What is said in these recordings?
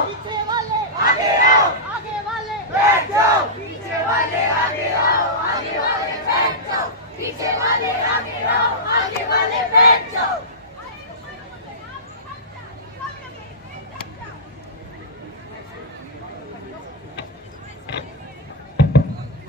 पीछे वाले आगे आओ, आगे वाले बैठ जाओ, पीछे वाले आगे आओ, आगे वाले बैठ जाओ, पीछे वाले आगे आओ, आगे वाले बैठ जाओ।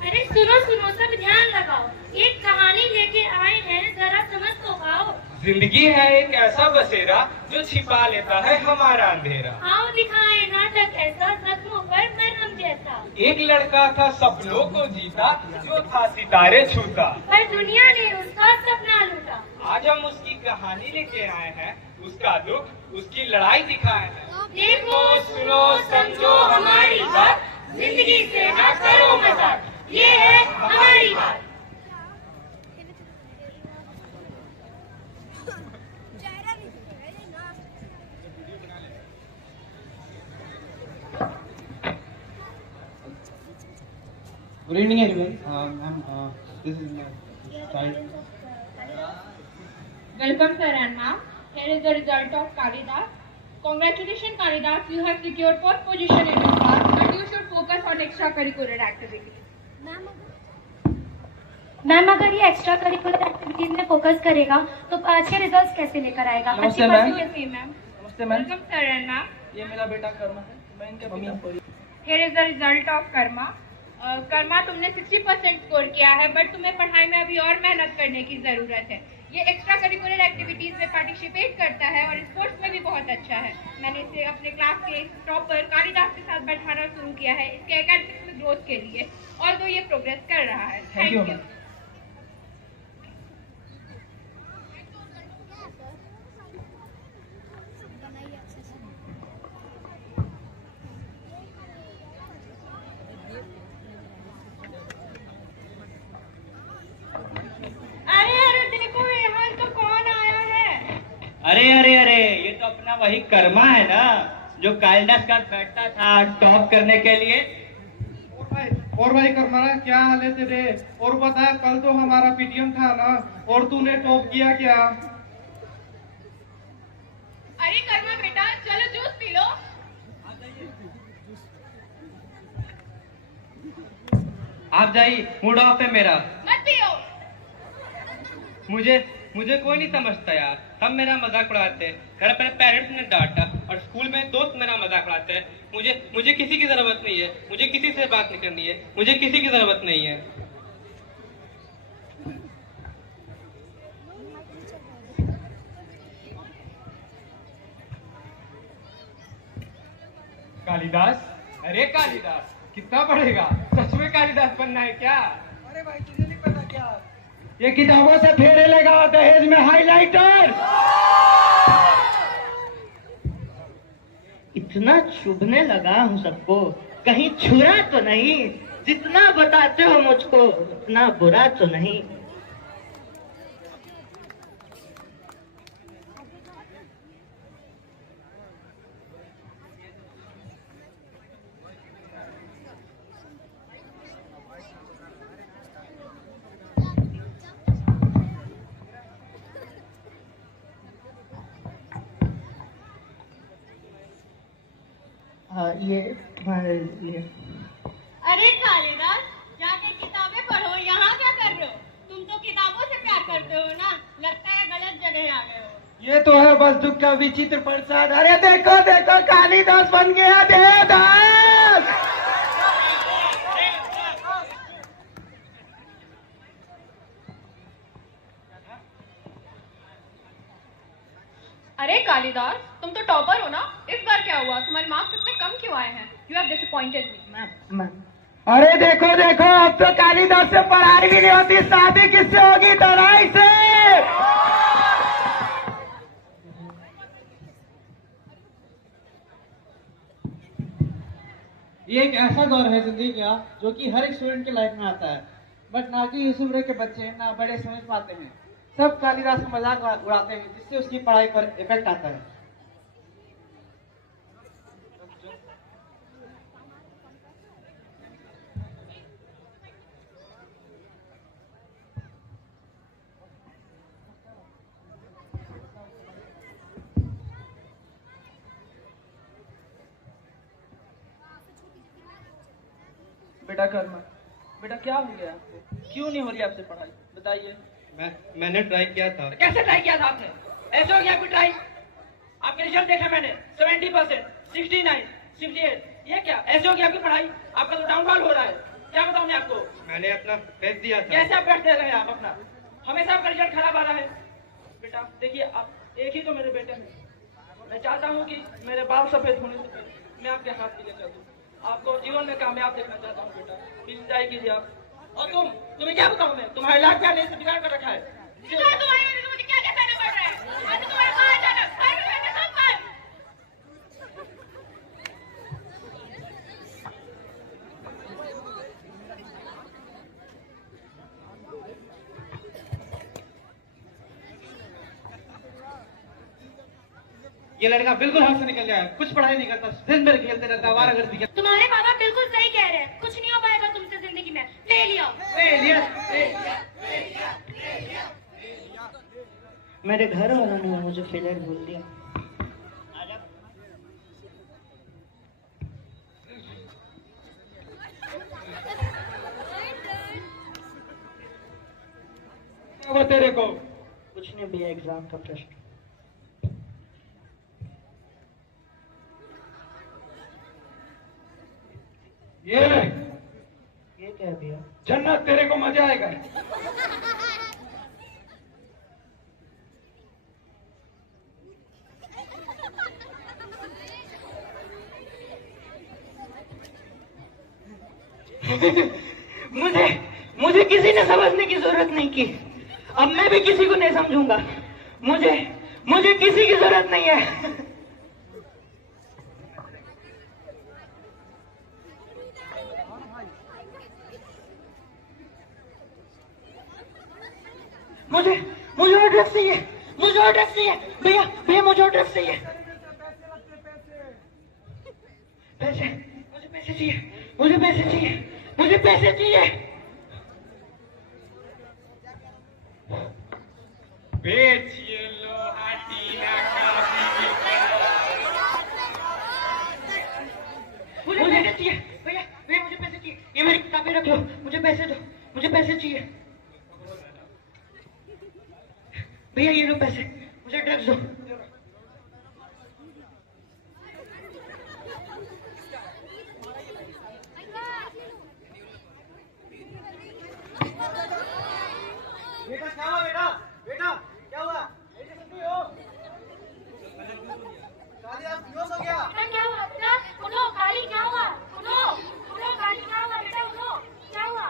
अरे सुनो सुनो, सब ध्यान लगाओ, एक कहानी लेके आए हैं, जरा समझ तो पाओ। जिंदगी है एक ऐसा बसेरा जो छिपा लेता है हमारा अंधेरा। आओ दिखाए नाटक ऐसा, जख्मों पर मरहम जैसा। एक लड़का था सपनों को जीता, जो था सितारे छूता, पर दुनिया ने उसका सपना लूटा। आज हम उसकी कहानी लेके आए हैं, उसका दुख उसकी लड़ाई दिखाए हैं। देखो सुनो समझो हमारी बात, जिंदगी से ना करो मजाक, ये है हमारी बात। Good evening, everyone. This is my child. Welcome, sir and ma'am. Here is the result of Kalidas. Congratulations, Kalidas. You have secured fourth position in your class, but you should focus on extracurricular activities. Ma'am अगर ये extra curricular activities में focus करेगा तो अच्छे results कैसे लेकर आएगा? नमस्ते मैम। नमस्ते ma'am. Welcome, sir and ma'am. ये मेरा बेटा कर्मा है, मैं इनके पिता हूँ। Here is the result of Karma. Karma तुमने 60% स्कोर किया है, बट तुम्हें पढ़ाई में अभी और मेहनत करने की जरूरत है। ये एक्स्ट्रा करिकुलर एक्टिविटीज में पार्टिसिपेट करता है और स्पोर्ट्स में भी बहुत अच्छा है। मैंने इसे अपने क्लास के टॉपर कालिदास के साथ बैठाना शुरू किया है इसके एकेडमिक्स में ग्रोथ के लिए, और तो ये प्रोग्रेस कर रहा है। Thank you. अरे अरे अरे, ये तो अपना वही कर्मा है ना, जो कालिदास का बैठता था टॉप करने के लिए। और भाई कर्मा, क्या हाल है तेरे? और बता, कल तो हमारा पीटीएम था ना, और तूने टॉप किया क्या? अरे कर्मा बेटा, चलो जूस पी लो। आप जाइए, मूड ऑफ है मेरा। मत पियो। मुझे कोई नहीं समझता यार, सब मेरा मजाक उड़ाते हैं। घर पर पेरेंट्स ने डांटा और स्कूल में दोस्त मेरा मजाक उड़ाते हैं। मुझे किसी की जरूरत नहीं है, मुझे किसी से बात नहीं करनी है, मुझे किसी की जरूरत नहीं है। कालिदास, अरे कालिदास, कितना पढ़ेगा? सच में कालिदास बनना है क्या? अरे भाई, तुझे नहीं पता क्या? ये किताबों से फेरे लगा दहेज में हाइलाइटर। इतना चुभने लगा हूँ सबको, कहीं छुरा तो नहीं? जितना बताते हो मुझको उतना बुरा तो नहीं? ये तुम्हारे लिए। अरे कालिदास, जाके किताबें पढ़ो, यहाँ क्या कर रहे हो? तुम तो किताबों से प्यार करते हो ना, लगता है गलत जगह आ गए हो। ये तो है बस दुख का विचित्र प्रसाद। अरे देखो देखो, कालिदास बन गया देवदास। अरे कालिदास, तुम तो टॉपर हो ना, इस बार क्या हुआ? तुम्हारे मार्क्स इतने कम क्यों आए हैं? यू हैव डिसअपॉइंटेड मी। अरे देखो देखो, अब तो कालिदास से पढ़ाई भी नहीं होती, शादी किससे होगी? तराई से। ये एक ऐसा दौर है जिंदगी का जो कि हर एक स्टूडेंट के लाइफ में आता है, बट ना कि इस उम्र के बच्चे ना बड़े समझ पाते हैं। सब कालिदास का मजाक उड़ाते हैं, जिससे उसकी पढ़ाई पर इफेक्ट आता है। बेटा कर्मा, बेटा क्या हो गया आपको? क्यों नहीं हो रही आपसे पढ़ाई, बताइए। मैंने ट्राई किया था। कैसे ट्राई किया था आपने? ऐसे हो गया आपकी ट्राई? आपके रिजल्ट देखा मैंने, 70%, 69, 68, ये क्या? ऐसे हो गया आपकी पढ़ाई? आपका तो डाउनफॉल हो रहा है। क्या बताऊं मैं आपको? मैंने अपना बेस्ट दिया था। कैसे आप बेस्ट दे रहे हैं आप अपना? हमेशा आपका रिजल्ट खराब आ रहा है। बेटा देखिए, आप एक ही तो मेरे बेटे हैं। मैं चाहता हूँ कि मेरे बाल सफेद होने से मैं आपके हाथ के लिए कर दूँ। आपको जीवन में कामयाब देखना चाहता हूँ बेटा, प्लीज ट्राई कीजिए आप। और तुम्हें क्या बताऊँ मैं? तुम्हारे लाइफ का नहीं बिगाड़ कर रखा है। तुम्हारी वजह से मुझे क्या क्या करना पड़ रहा है? आज तुम्हारा बाहर जाना, घर में रहना, सब बंद। ये लड़का बिल्कुल हाथ से निकल जाए, कुछ पढ़ाई नहीं करता, दिन भर खेलते रहता, आवारागर्दी करता। तुम्हारे माँ बाप बिल्कुल सही कह रहे हैं, कुछ नहीं हो पाएगा तुमसे जिंदगी में। मेरे घर वालों ने मुझे फेलियर बोल दिया। वो तेरे को कुछ नहीं भैया, एग्जाम का प्रश्न। ये क्या है भैया? जन्नत तेरे को मजा आएगा। मुझे किसी ने समझने की जरूरत नहीं की। अब मैं भी किसी को नहीं समझूंगा। मुझे किसी की जरूरत नहीं है। मुझे और ड्रेस चाहिए, मुझे और ड्रेस चाहिए भैया, मुझे और ड्रेस चाहिए। पैसे, मुझे पैसे चाहिए, मुझे पैसे चाहिए, मुझे पैसे चाहिए। बेचिए लोहा टीना का मुझे पैसे चाहिए भैया, मुझे पैसे चाहिए। ये मेरी किताबें रख लो, मुझे पैसे दो, मुझे पैसे चाहिए भैया। ये लो पैसे, मुझे ड्रग्स दो। बेटा क्या हुआ? बेटा क्या हुआ? ऐसे सुनती हो? कालिदास बेहोश हो गया। बेटा क्या हुआ? बेटा उठो, काली क्या हुआ? उठो काली क्या हुआ? बेटा उठो, क्या हुआ?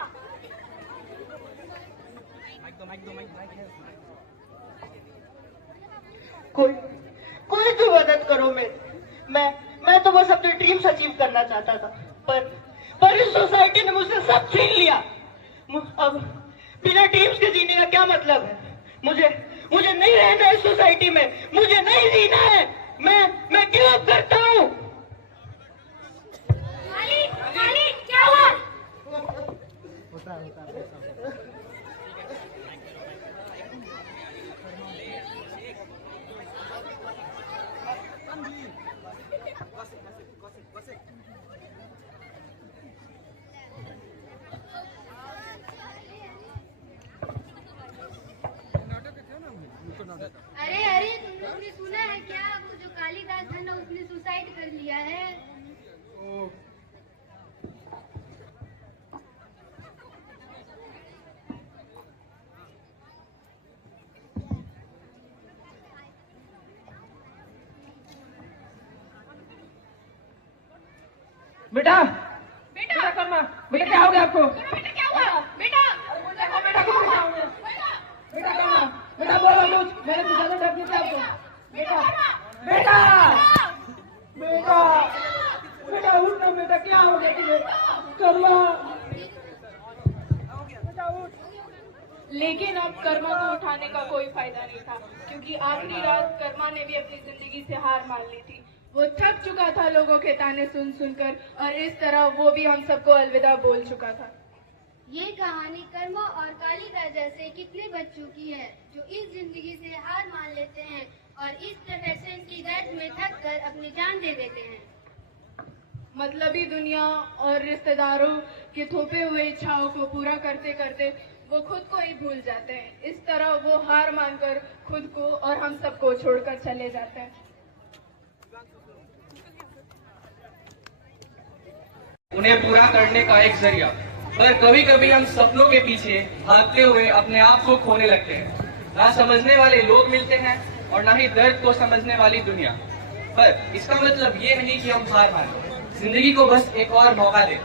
कोई तो मदद करो मैं तो बस अपने ड्रीम्स अचीव करना चाहता था, पर इस सोसाइटी ने मुझसे सब छीन लिया। अब बिना ड्रीम्स के जीने का क्या मतलब है? मुझे नहीं रहना इस सोसाइटी में, मुझे नहीं जीना है। मैं गिव अप करता हूँ। काली क्या हुआ? अरे तुम लोग ने सुना है क्या? वो जो कालिदास है ना, उसने सुसाइड कर लिया है। बेटा कर्मा, बेटा क्या हो गया आपको? बेटा क्या हुआ? बेटा बेटा कर्मा, बेटा बोलो कुछ, मैंने कुछ ज्यादा डर दिया आपको। बेटा उठ ना बेटा, क्या हो गया तुझे? कर्मा लेकिन अब कर्मा को उठाने का कोई फायदा नहीं था, क्योंकि आखिरी रात कर्मा ने भी अपनी जिंदगी से हार मान ली थी। वो थक चुका था लोगों के ताने सुन सुनकर, और इस तरह वो भी हम सबको अलविदा बोल चुका था। ये कहानी कर्मा और कालिदास जैसे कितने बच्चों की है जो इस जिंदगी से हार मान लेते हैं और इस प्रोफेशन की गर्द में थक कर अपनी जान दे देते हैं। मतलबी दुनिया और रिश्तेदारों के थोपे हुए इच्छाओं को पूरा करते करते वो खुद को ही भूल जाते हैं। इस तरह वो हार मानकर खुद को और हम सबको छोड़कर चले जाते हैं। उन्हें पूरा करने का एक जरिया, पर कभी कभी हम सपनों के पीछे भागते हुए अपने आप को खोने लगते हैं। ना समझने वाले लोग मिलते हैं और ना ही दर्द को समझने वाली दुनिया। पर इसका मतलब ये नहीं कि हम हार माने, जिंदगी को बस एक और मौका दें।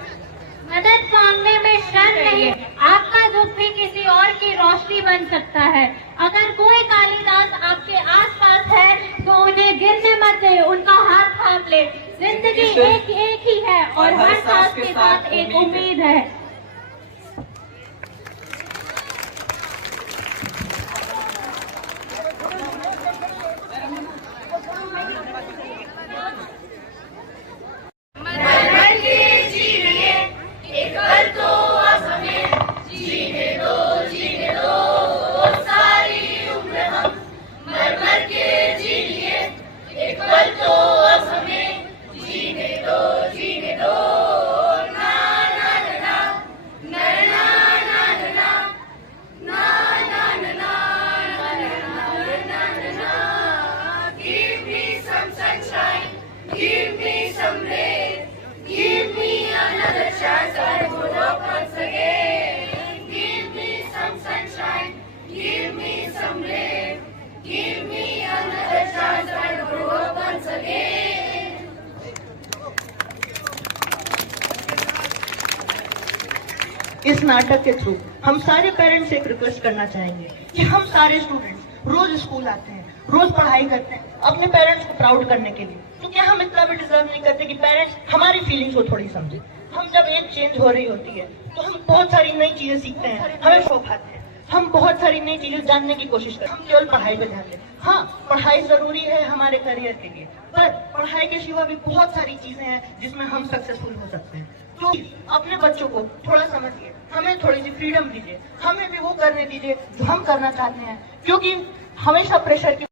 मदद मांगने में शर्म नहीं, आपका दुख भी किसी और की रोशनी बन सकता है। अगर कोई कालिदास आपके आसपास है तो उन्हें गिरने मत दे, उनका हाथ थाम ले। जिंदगी एक ही है और हर सांस के साथ एक उम्मीद है। इस नाटक के थ्रू हम सारे पेरेंट्स से एक रिक्वेस्ट करना चाहेंगे कि हम सारे स्टूडेंट्स रोज स्कूल आते हैं, रोज पढ़ाई करते हैं अपने पेरेंट्स को प्राउड करने के लिए। तो क्या हम इतना भी डिजर्व नहीं करते कि पेरेंट्स हमारी फीलिंग्स को थोड़ी समझे? हम जब एज चेंज हो रही होती है तो हम बहुत सारी नई चीजें सीखते हैं, हमें शौक आते हैं, हम बहुत सारी नई चीजें जानने की कोशिश करते हैं। हम केवल पढ़ाई पे ध्यान दें। हाँ, पढ़ाई जरूरी है हमारे करियर के लिए, पर पढ़ाई के सिवा भी बहुत सारी चीजें हैं जिसमें हम सक्सेसफुल हो सकते हैं। तो अपने बच्चों को थोड़ा समझिए, हमें थोड़ी सी फ्रीडम दीजिए, हमें भी वो करने दीजिए जो हम करना चाहते हैं, क्योंकि हमेशा प्रेशर की